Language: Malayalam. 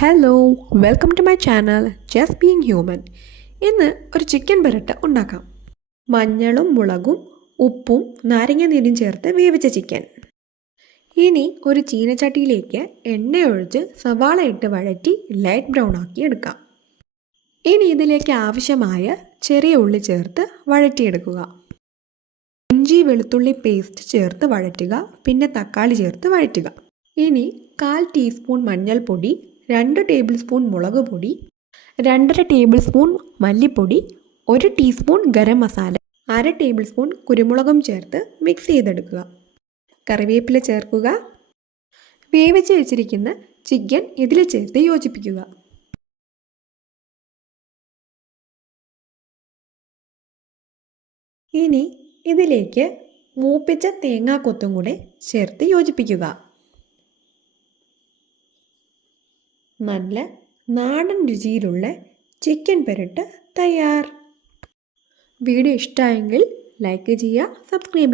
Hello, welcome to my channel just being human. ഇന്ന് ഒരു ചിക്കൻ പെരട്ട് ഉണ്ടാക്കാം. മഞ്ഞളും മുളകും ഉപ്പും നാരങ്ങ നീരും ചേർത്ത് വേവിച്ച ചിക്കൻ. ഇനി ഒരു ചീനച്ചട്ടിയിലേക്ക് എണ്ണ ഒഴിച്ച് സവാള ഇട്ട് വഴറ്റി ലൈറ്റ് ബ്രൗൺ ആക്കി എടുക്കാം. ഇനി ഇതിലേക്ക് ആവശ്യമായ ചെറിയ ഉള്ളി ചേർത്ത് വഴറ്റിയെടുക്കുക. ഇഞ്ചി വെളുത്തുള്ളി പേസ്റ്റ് ചേർത്ത് വഴറ്റുക. പിന്നെ തക്കാളി ചേർത്ത് വഴറ്റുക. ഇനി 1/4 ടീസ്പൂൺ മഞ്ഞൾപ്പൊടി, 2 ടേബിൾ സ്പൂൺ മുളക് പൊടി, 2.5 ടേബിൾ സ്പൂൺ മല്ലിപ്പൊടി, 1 teaspoon garam masala, 1/2 table spoon കുരുമുളകും ചേർത്ത് മിക്സ് ചെയ്തെടുക്കുക. കറിവേപ്പില ചേർക്കുക. വേവിച്ച് വെച്ചിരിക്കുന്ന ചിക്കൻ ഇതിൽ ചേർത്ത് യോജിപ്പിക്കുക. ഇനി ഇതിലേക്ക് മൂപ്പിച്ച തേങ്ങാക്കൊത്തും കൂടെ ചേർത്ത് യോജിപ്പിക്കുക. നല്ല നാടൻ രുചിയിലുള്ള ചിക്കൻ പെരട്ട് തയ്യാർ. വീഡിയോ ഇഷ്ടമായെങ്കിൽ ലൈക്ക് ചെയ്യുക, സബ്സ്ക്രൈബ് ചെയ്യുക.